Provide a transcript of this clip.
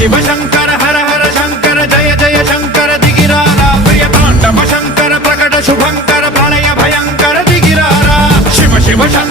शिव शंकर हर हर शंकर जय जय शंकर दिगिरारा प्रिय तांडव शंकर प्रकट शुभंकर प्रलय भयंकर दिगिरारा शिव शिव शंकर